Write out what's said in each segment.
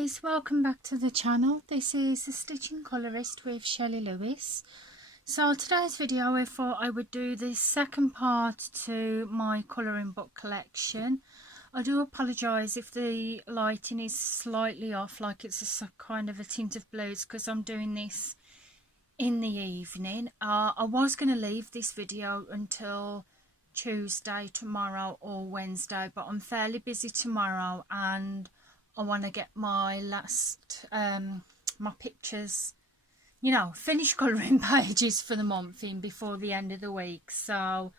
guys, welcome back to the channel. This is the Stitching Colourist with Shelley Lewis. So today's video I thought I would do the second part to my colouring book collection. I do apologise if the lighting is slightly off, like it's a kind of a tint of blues, because I'm doing this in the evening. I was going to leave this video until Tuesday, tomorrow or Wednesday, but I'm fairly busy tomorrow and I want to get my last my pictures, you know, finished colouring pages for the month in before the end of the week. So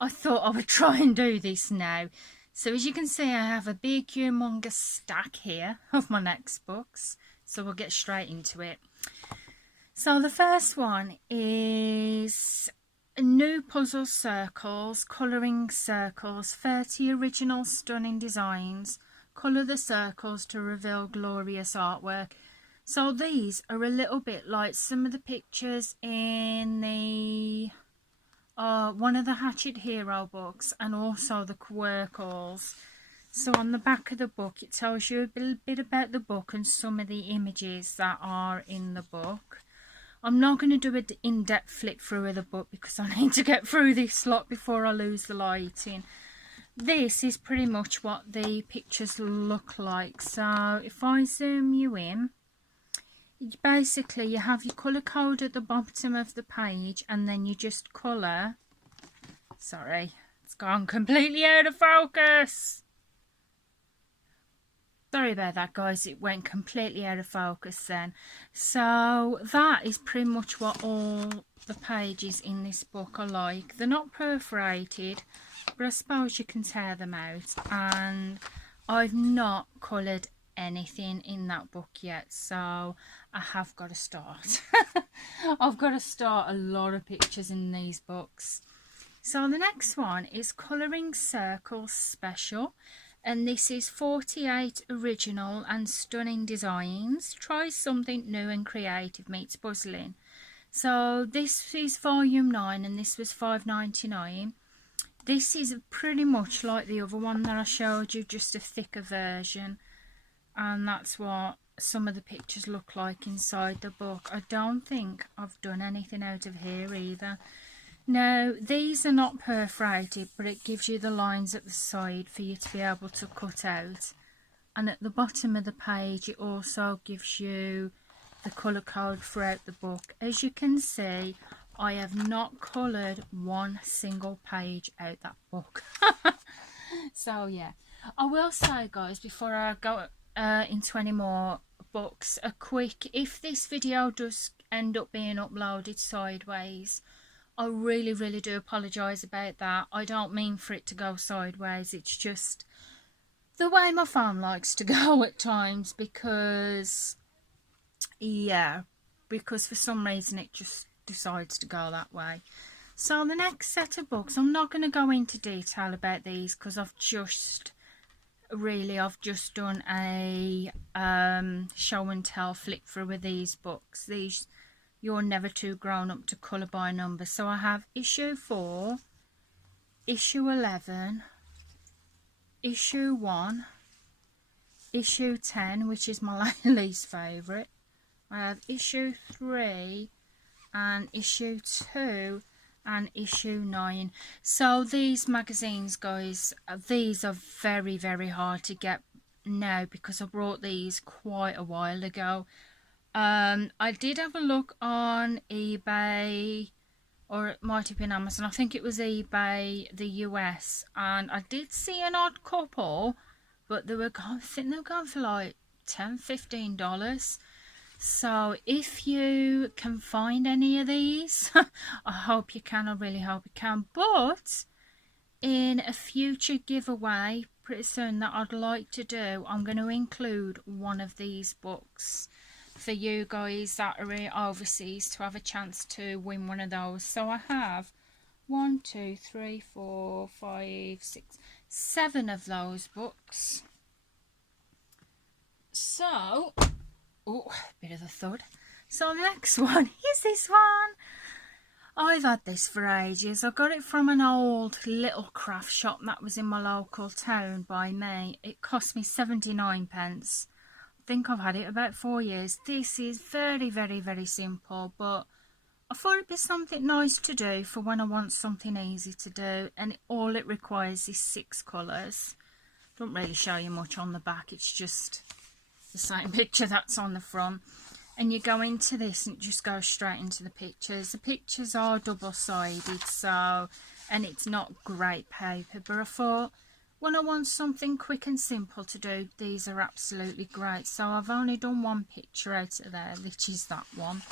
I thought I would try and do this now. So as you can see, I have a big humongous stack here of my next books, so we'll get straight into it. So the first one is New Puzzle Circles, Colouring Circles, 30 Original Stunning Designs. Colour the circles to reveal glorious artwork. So these are a little bit like some of the pictures in the one of the Hatchet Hero books, and also the Quirkles. So on the back of the book it tells you a bit about the book and some of the images that are in the book. I'm not going to do an in-depth flip through of the book because I need to get through this lot before I lose the lighting. This is pretty much what the pictures look like. So if I zoom you in, basically you have your colour code at the bottom of the page, and then you just colour. Sorry, it's gone completely out of focus. Sorry about that, guys, it went completely out of focus then. So that is pretty much what all the pages in this book are like. They're not perforated, but I suppose you can tear them out, and I've not coloured anything in that book yet, so I have got to start. I've got to start a lot of pictures in these books. So the next one is Colouring Circles Special, and this is 48 original and stunning designs. Try something new and creative meets puzzling. So this is volume 9 and this was $5.99. This is pretty much like the other one that I showed you, just a thicker version, and that's what some of the pictures look like inside the book. I don't think I've done anything out of here either. Now these are not perforated, but it gives you the lines at the side for you to be able to cut out, and at the bottom of the page it also gives you the colour code throughout the book. As you can see, I have not coloured one single page out that book. So yeah, I will say, guys, before I go into any more books, a quick, if this video does end up being uploaded sideways, I really do apologise about that. I don't mean for it to go sideways, it's just the way my phone likes to go at times, because for some reason it just decides to go that way. So the next set of books, I'm not going to go into detail about these because I've just done a show and tell flip through with these books. These, You're Never Too Grown Up to Colour by Number. So I have issue 4, issue 11, issue 1, issue 10, which is my least favourite. I have issue 3 and issue 2 and issue 9. So these magazines, guys, these are very hard to get now because I brought these quite a while ago. I did have a look on eBay, or it might have been Amazon. I think it was eBay, the US, and I did see an odd couple, but they were gone, I think they were going for like $10–15. So if you can find any of these, I hope you can, I really hope you can. But in a future giveaway pretty soon that I'd like to do, I'm going to include one of these books for you guys that are overseas to have a chance to win one of those. So I have 1, 2, 3, 4, 5, 6, 7 of those books. So, oh, bit of a thud. So the next one is this one. I've had this for ages. I got it from an old little craft shop that was in my local town by me. It cost me 79 pence. think I've had it about 4 years. This is very, very, very simple, but I thought it'd be something nice to do for when I want something easy to do, and all it requires is 6 colours. Don't really show you much on the back, it's just the same picture that's on the front. And you go into this and just go straight into the pictures. The pictures are double-sided, so, and it's not great paper, but I thought when I want something quick and simple to do, these are absolutely great. So I've only done one picture out of there, which is that one.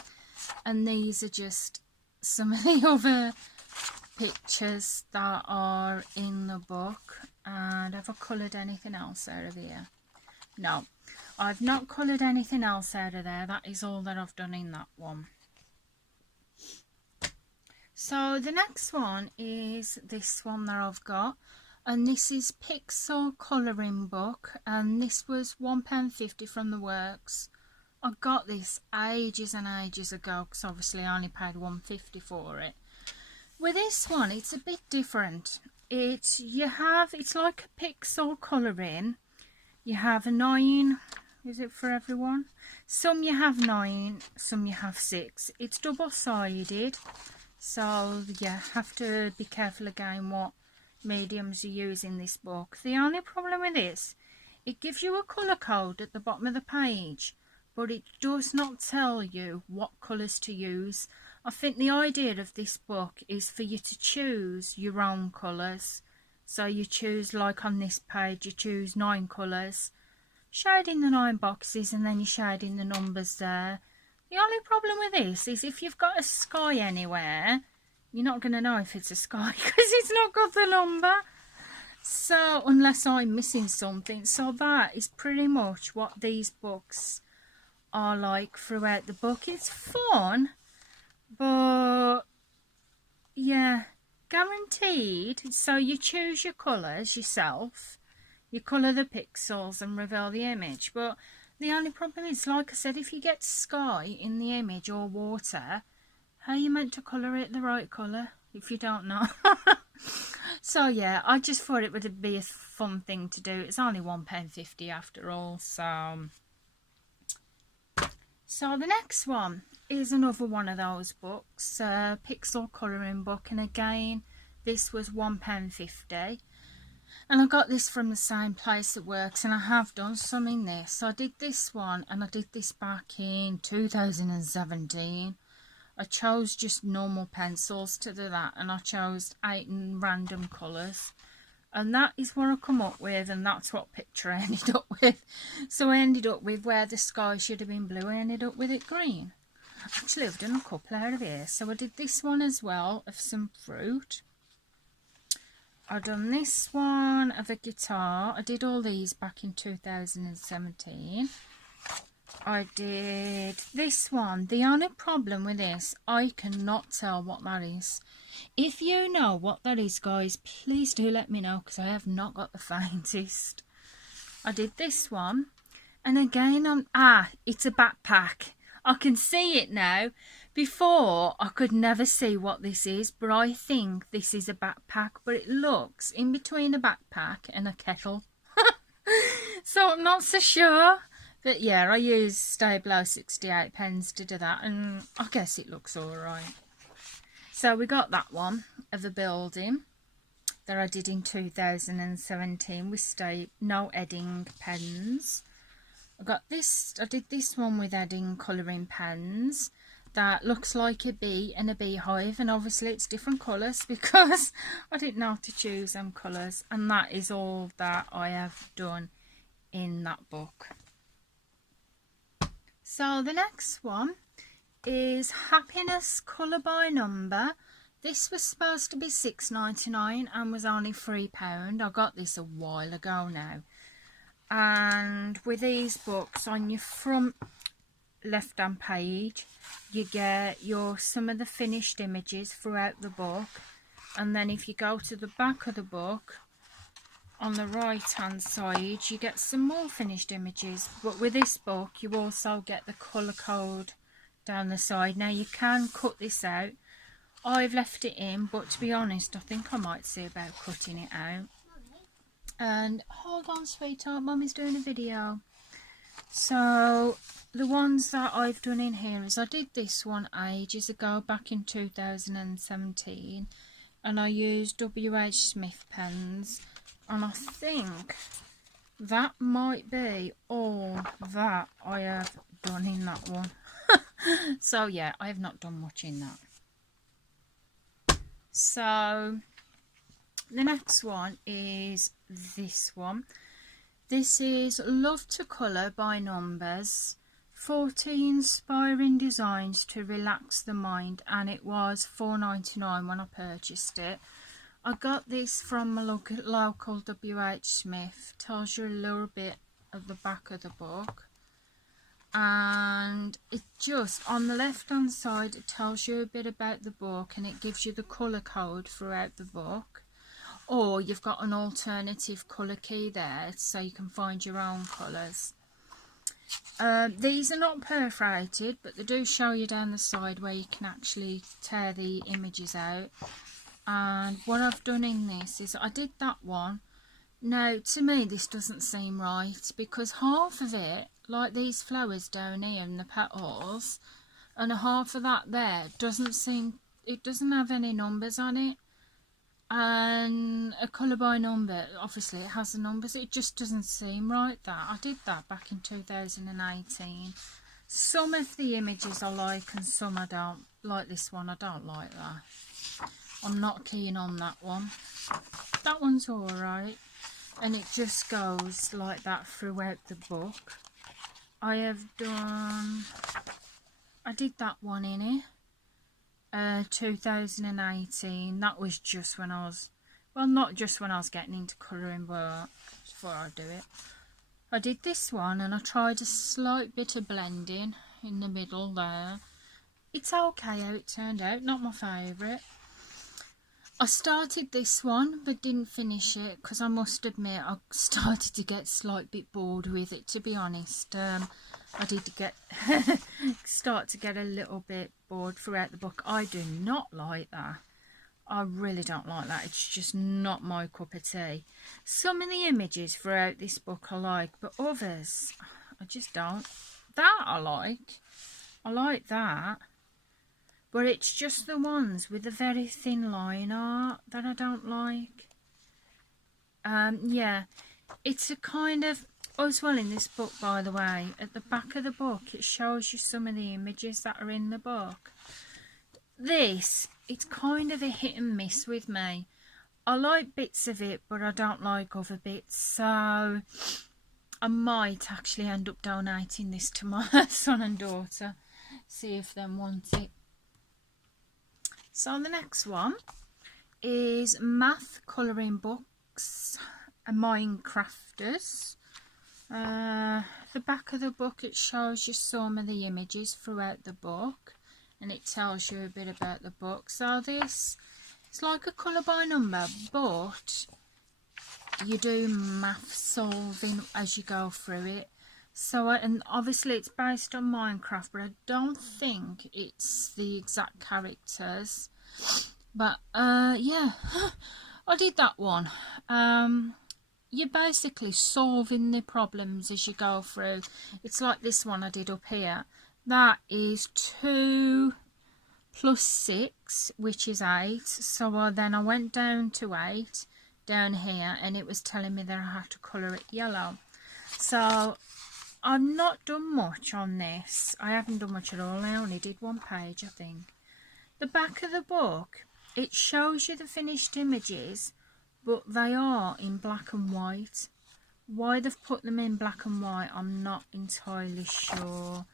And these are just some of the other pictures that are in the book. And have I coloured anything else out of here? No, I've not coloured anything else out of there. That is all that I've done in that one. So the next one is this one that I've got, and this is Pixel colouring book, and this was £1.50 from the works. I got this ages and ages ago because obviously I only paid £1.50 for it. With this one, it's a bit different. It's like a pixel colouring. You have 9. Is it for everyone? Some you have 9, some you have 6. It's double-sided, so you have to be careful again what mediums you use in this book. The only problem with this, it gives you a colour code at the bottom of the page, but it does not tell you what colours to use. I think the idea of this book is for you to choose your own colours. So you choose, like on this page, you choose 9 colours, shade in the 9 boxes, and then you shade in the numbers there. The only problem with this is if you've got a sky anywhere, you're not going to know if it's a sky because it's not got the number. So, unless I'm missing something. So that is pretty much what these books are like throughout the book. It's fun, but yeah, guaranteed. So you choose your colours yourself, you colour the pixels and reveal the image. But the only problem is, like I said, if you get sky in the image or water, how are you meant to colour it the right colour if you don't know? So yeah, I just thought it would be a fun thing to do. It's only £1.50 after all. So the next one is another one of those books, pixel colouring book, and again this was £1.50, and I got this from the same place it works, and I have done some in this. So I did this one, and I did this back in 2017. I chose just normal pencils to do that, and I chose 8 random colours. And that is what I come up with, and that's what picture I ended up with. So I ended up with, where the sky should have been blue, I ended up with it green. Actually, I've done a couple out of here. So I did this one as well, of some fruit. I've done this one of a guitar. I did all these back in 2017. I did this one. The only problem with this, I cannot tell what that is. If you know what that is, guys, please do let me know, because I have not got the faintest. I did this one, and again, it's a backpack. I can see it now. Before, I could never see what this is, but I think this is a backpack, but it looks in between a backpack and a kettle. So I'm not so sure. But yeah, I used Stabilo 68 pens to do that, and I guess it looks alright. So we got that one of a building that I did in 2017 with no edding pens. I did this one with edding colouring pens that looks like a bee and a beehive, and obviously it's different colours because I didn't know how to choose them colours. And that is all that I have done in that book. So the next one is Happiness Colour by Number. This was supposed to be £6.99 and was only £3. I got this a while ago now. And with these books, on your front left hand page, you get some of the finished images throughout the book, and then if you go to the back of the book, on the right hand side, you get some more finished images. But with this book, you also get the colour code down the side. Now you can cut this out. I've left it in, but to be honest, I think I might see about cutting it out. And hold on, sweetheart, Mummy's doing a video. So the ones that I've done in here is I did this one ages ago, back in 2017, and I used WH Smith pens, and I think that might be all that I have done in that one. So yeah, I have not done much in that. So the next one is this one. This is Love to Colour by Numbers, 14 inspiring designs to relax the mind, and it was £4.99 when I purchased it. I got this from a local WH Smith. Tells you a little bit of the back of the book, and it just, on the left hand side, it tells you a bit about the book, and it gives you the colour code throughout the book, or you've got an alternative colour key there so you can find your own colours. These are not perforated, but they do show you down the side where you can actually tear the images out. And what I've done in this is I did that one. Now to me this doesn't seem right, because half of it, like these flowers down here and the petals, and a half of that there doesn't seem, it doesn't have any numbers on it. And a colour by number, obviously it has the numbers, it just doesn't seem right. That I did that back in 2018. Some of the images I like and some I don't. Like this one, I don't like that. I'm not keen on that one. That one's alright, and it just goes like that throughout the book. I did that one in here, 2018. That was just when I was, well, not just when I was getting into colouring, but before I do it. I did this one and I tried a slight bit of blending in the middle there. It's okay how it turned out, not my favourite. I started this one but didn't finish it because I must admit I started to get a slight bit bored with it, to be honest. I did start to get a little bit bored throughout the book. I do not like that. I really don't like that. It's just not my cup of tea. Some of the images throughout this book I like, but others I just don't. That I like. I like that. But it's just the ones with the very thin line art that I don't like. Yeah, it's a kind of, as well in this book, by the way, at the back of the book it shows you some of the images that are in the book. This, it's kind of a hit and miss with me. I like bits of it, but I don't like other bits, so I might actually end up donating this to my son and daughter, see if they want it. So the next one is Math Colouring Books, Minecrafters. The back of the book, it shows you some of the images throughout the book, and it tells you a bit about the book. So this, it's like a colour by number, but you do math solving as you go through it. So, and obviously it's based on Minecraft, but I don't think it's the exact characters. But yeah, I did that one. You're basically solving the problems as you go through. It's like this one I did up here. That is 2 plus 6, which is 8. So then I went down to 8 down here, and it was telling me that I had to colour it yellow. So I've not done much on this. I haven't done much at all. I only did 1 page, I think. The back of the book, it shows you the finished images, but they are in black and white. Why they've put them in black and white, I'm not entirely sure.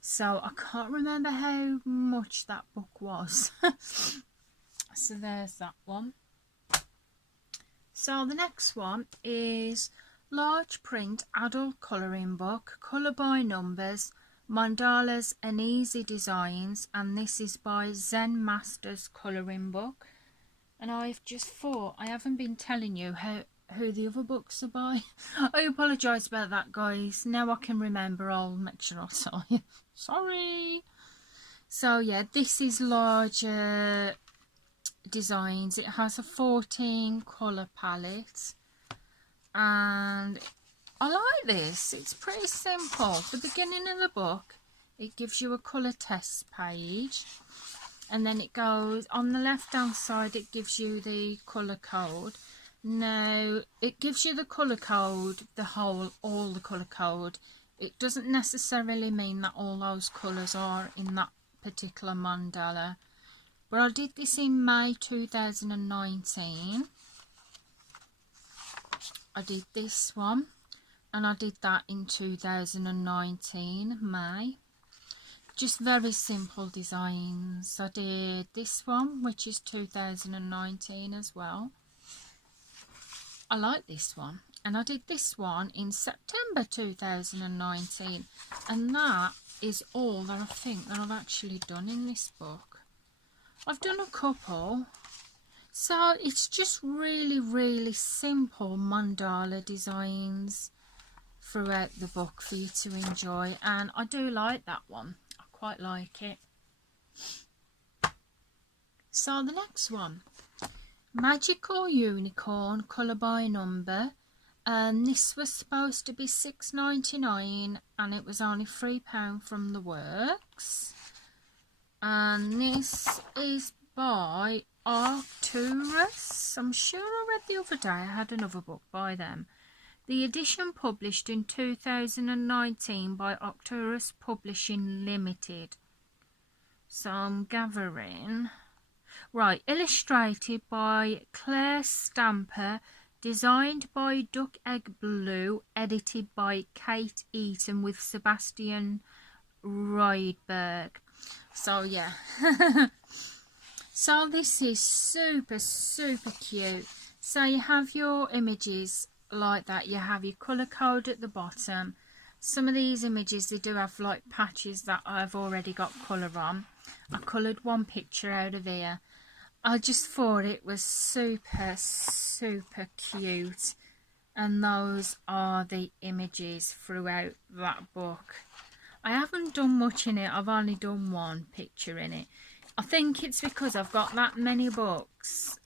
So I can't remember how much that book was. So there's that one. So the next one is Large Print Adult Colouring Book, Colour by Numbers, Mandalas and Easy Designs, and this is by Zen Masters Colouring Book. And I've just thought, I haven't been telling you who the other books are by. I apologise about that, guys. Now I can remember, I'll make sure I'll tell you. Sorry. So yeah, this is larger designs. It has a 14 colour palette, and I like this. It's pretty simple. The beginning of the book, it gives you a colour test page, and then it goes on the left hand side, it gives you the colour code. Now it gives you the colour code, all the colour code. It doesn't necessarily mean that all those colours are in that particular mandala, but I did this in May 2019. I did this one, and I did that in 2019 May. Just very simple designs. I did this one, which is 2019 as well. I like this one. And I did this one in September 2019. And that is all that I think that I've actually done in this book. I've done a couple. So it's just really, really simple mandala designs throughout the book for you to enjoy. And I do like that one. Quite like it. So the next one, Magical Unicorn colour by number, and this was supposed to be £6.99 and it was only £3 from the works. And this is by colourist. I'm sure I read the other day I had another book by them. The edition published in 2019 by Colourist Publishing Limited. So I'm gathering. Right, illustrated by Claire Stamper, designed by Duck Egg Blue, edited by Kate Eaton with Sebastian Rydberg. So yeah. So this is super, super cute. So you have your images like that. You have your colour code at the bottom. Some of these images, they do have like patches that I've already got colour on. I coloured one picture out of here. I just thought it was super, super cute. And those are the images throughout that book. I haven't done much in it. I've only done one picture in it. I think it's because I've got that many books.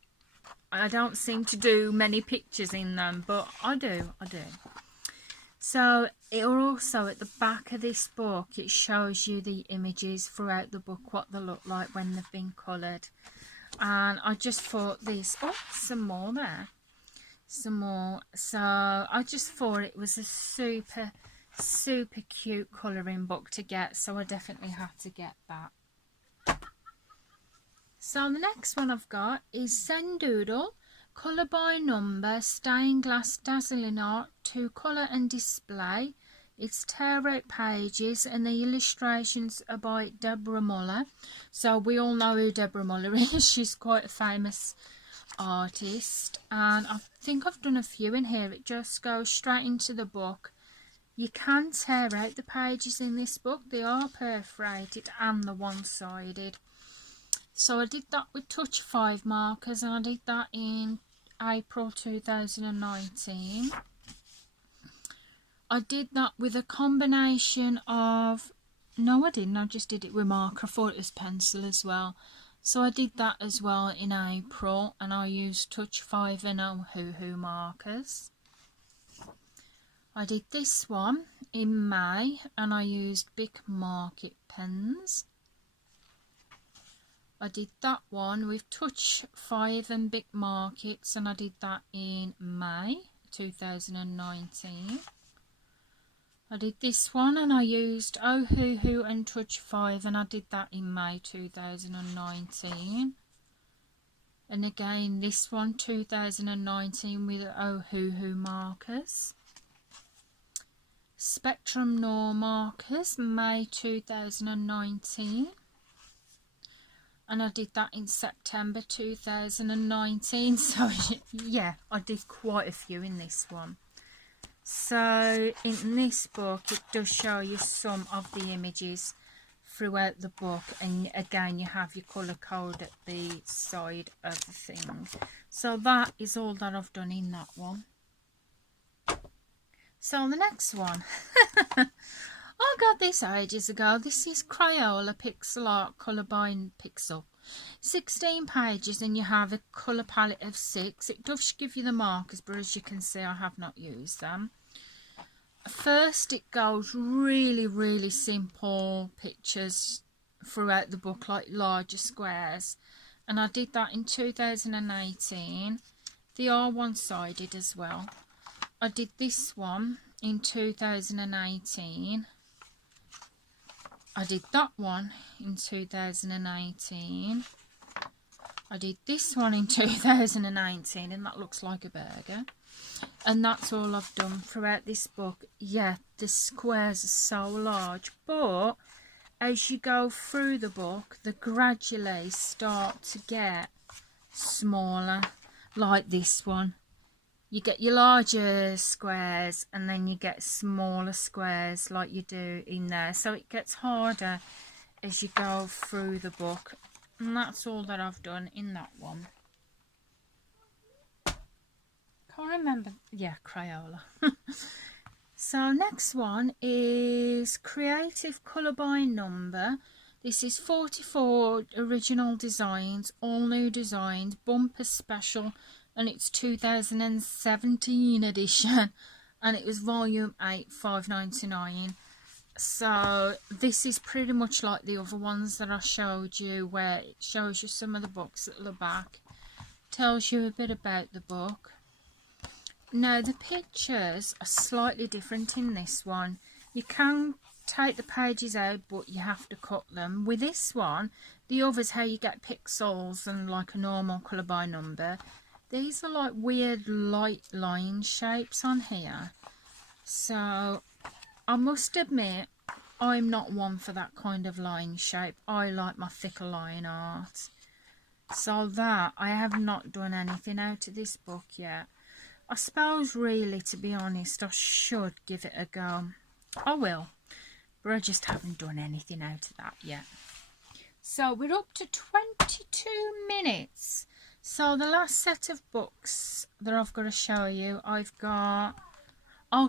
I don't seem to do many pictures in them, but I do. So it also at the back of this book, it shows you the images throughout the book, what they look like when they've been coloured. And I just thought this, oh, some more there, some more. So I just thought it was a super, super cute colouring book to get, so I definitely had to get that. So the next one I've got is Zendoodle, colour by number, stained glass dazzling art to colour and display. It's tear out pages and the illustrations are by Deborah Muller. So we all know who Deborah Muller is. She's quite a famous artist, and I think I've done a few in here. It just goes straight into the book. You can tear out the pages in this book. They are perforated and the one-sided. So I did that with Touch 5 markers, and I did that in April 2019. I did that with a combination of, no I didn't, I just did it with marker. I thought it was pencil as well. So I did that as well in April, and I used Touch 5 and Ohuhu markers. I did this one in May and I used Big Market pens. I did that one with Touch 5 and Big Markets, and I did that in May 2019. I did this one and I used Ohuhu and Touch 5, and I did that in May 2019. And again this one 2019 with Ohuhu markers. Spectrum Noir markers, May 2019. And I did that in September 2019. So yeah, I did quite a few in this one. So in this book it does show you some of the images throughout the book, and again you have your colour code at the side of the thing. So that is all that I've done in that one. So the next one, I got this ages ago. This is Crayola Pixel Art Colour by Pixel. 16 pages, and you have a colour palette of 6. It does give you the markers, but as you can see I have not used them. first it goes really simple pictures throughout the book, like larger squares, and I did that in 2018. They are one-sided as well. I did this one in 2018. I did that one in 2018. I did this one in 2019, and that looks like a burger. And that's all I've done throughout this book. Yeah, the squares are so large, but as you go through the book, they gradually start to get smaller, like this one. You get your larger squares and then you get smaller squares like you do in there. So it gets harder as you go through the book. And that's all that I've done in that one. Can't remember. Yeah, Crayola. So next one is Creative Colour by Number. This is 44 original designs, all new designs, bumper special, and it's 2017 edition, and it was volume 8, $5.99. So this is pretty much like the other ones that I showed you, where it shows you some of the books at the back, tells you a bit about the book. Now the pictures are slightly different in this one. You can take the pages out, but you have to cut them. With this one, the others, how you get pixels and like a normal colour by number, these are like weird light line shapes on here. So I must admit, I'm not one for that kind of line shape. I like my thicker line art. So that, I have not done anything out of this book yet. I suppose really, to be honest, I should give it a go. I will, but I just haven't done anything out of that yet. So we're up to 22 minutes. So the last set of books that I've got to show you, I'll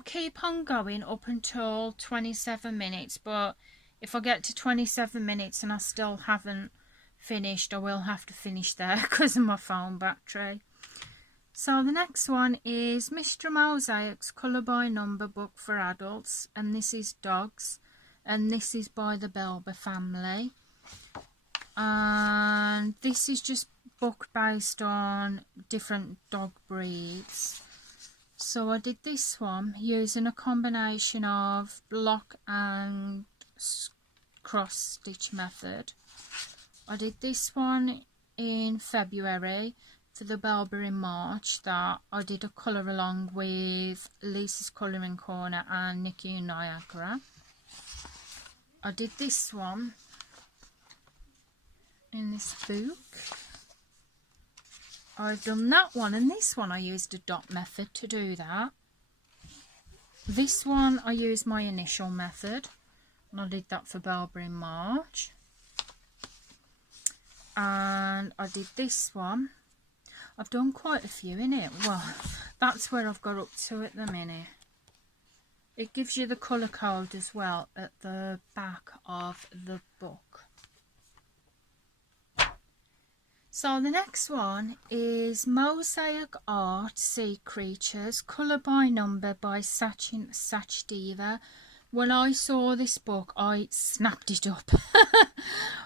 keep on going up until 27 minutes, but if I get to 27 minutes and I still haven't finished, I will have to finish there because of my phone battery. So the next one is Mr. Mosaic's Colour by Number book for adults, and this is dogs, and this is by the Belber family, and this is just book based on different dog breeds. So I did this one using a combination of block and cross stitch method. I did this one in February for the Belber in March, that I did a colour along with Lisa's Colouring Corner and Nikki and Niagara. I did this one in this book. I've done that one, and this one I used a dot method to do that. This one I used my initial method, and I did that for Belber in March. And I did this one. I've done quite a few in it. Well, that's where I've got up to at the minute. It gives you the colour code as well at the back of the book. So the next one is Mosaic Art Sea Creatures Colour by Number by Sachdeva. When I saw this book, I snapped it up.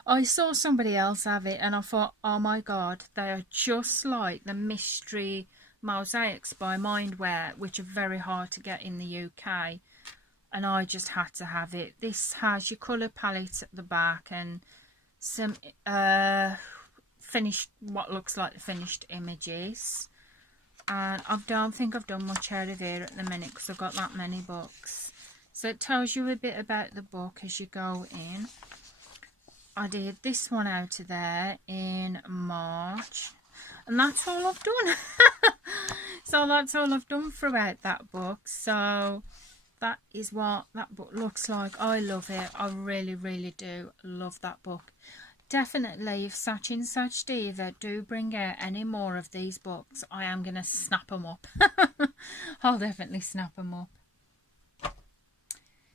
I saw somebody else have it and I thought, oh my god, they are just like the mystery mosaics by Mindware, which are very hard to get in the UK. And I just had to have it. This has your colour palette at the back and some finished, what looks like the finished images. And I don't think I've done much out of here at the minute because I've got that many books. So it tells you a bit about the book as you go in. I did this one out of there in March. And that's all I've done. So that's all I've done throughout that book. So that is what that book looks like. I love it. I really do love that book. Definitely, if Sachdeva do bring out any more of these books, I am going to snap them up. I'll definitely snap them up.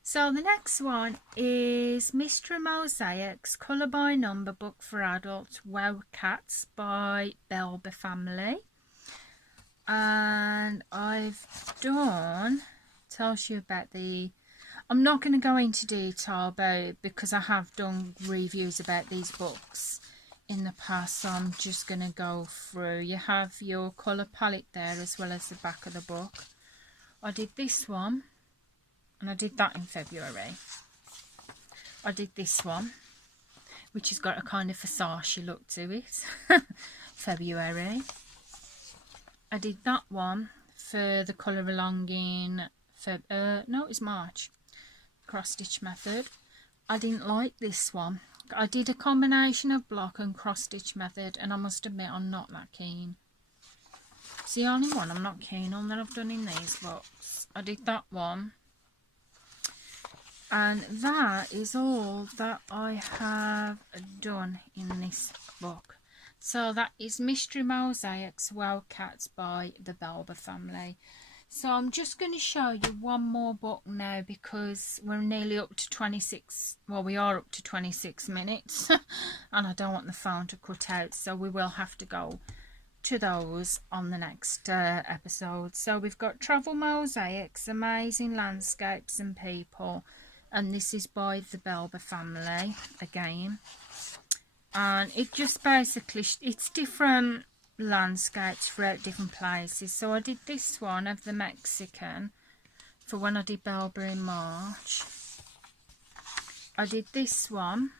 So the next one is Mr. Mosaic's Colour by Number book for adults, Wow Cats by Belber family. And I've done tells you about the... I'm not going to go into detail about it because I have done reviews about these books in the past, so I'm just going to go through. You have your colour palette there as well as the back of the book. I did this one, and I did that in February. I did this one, which has got a kind of Versace look to it. February. I did that one for the colour along in no, it's March. Cross stitch method. I didn't like this one. I did a combination of block and cross stitch method, and I must admit I'm not that keen. It's the only one I'm not keen on that I've done in these books. I did that one, and that is all that I have done in this book. So that is Mystery Mosaics Wildcats by the Belber family. So I'm just going to show you one more book now because we're nearly up to 26, well, we are up to 26 minutes and I don't want the phone to cut out, so we will have to go to those on the next episode. So we've got Travel Mosaics, Amazing Landscapes and People, and this is by the Belber family again. And it just basically, it's different landscapes throughout different places. So I did this one of the Mexican for when I did Belber in March. I did this one,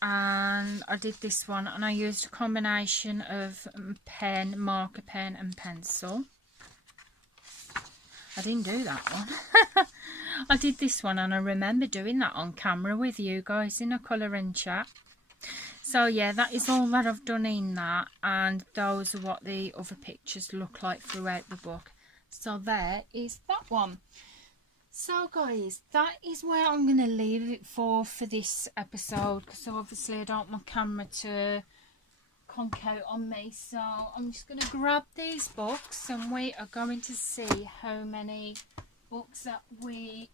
and I did this one, and I used a combination of pen, marker pen and pencil. I didn't do that one. I did this one, and I remember doing that on camera with you guys in a colouring chat. So yeah, that is all that I've done in that, and those are what the other pictures look like throughout the book. So there is that one. So guys, that is where I'm going to leave it for this episode, because obviously I don't want my camera to conk out on me. So I'm just going to grab these books, and we are going to see how many books that we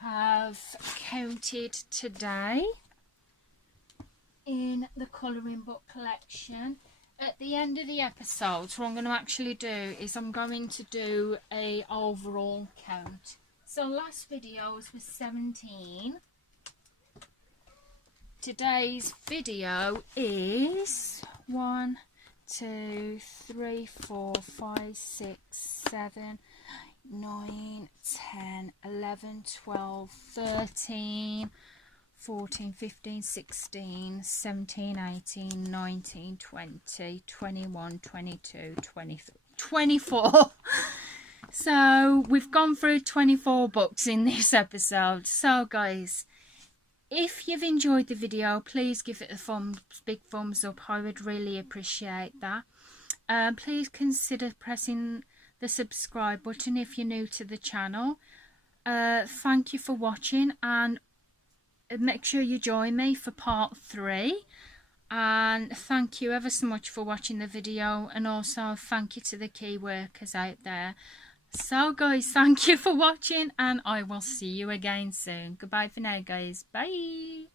have counted today in the colouring book collection. At the end of the episode, what I'm going to actually do is I'm going to do a overall count. So last videos was 17. Today's video is 1, 2, 3, 4, 5, 6, 7, 9, 10, 11, 12, 13, 14, 15, 16, 17, 18, 19, 20, 21, 22, 23, 24. So we've gone through 24 books in this episode. So guys, if you've enjoyed the video, please give it a big thumbs up. I would really appreciate that. Please consider pressing the subscribe button if you're new to the channel. Thank you for watching, and make sure you join me for part 3. And thank you ever so much for watching the video, and also thank you to the key workers out there. So guys, thank you for watching, and I will see you again soon. Goodbye for now guys. Bye.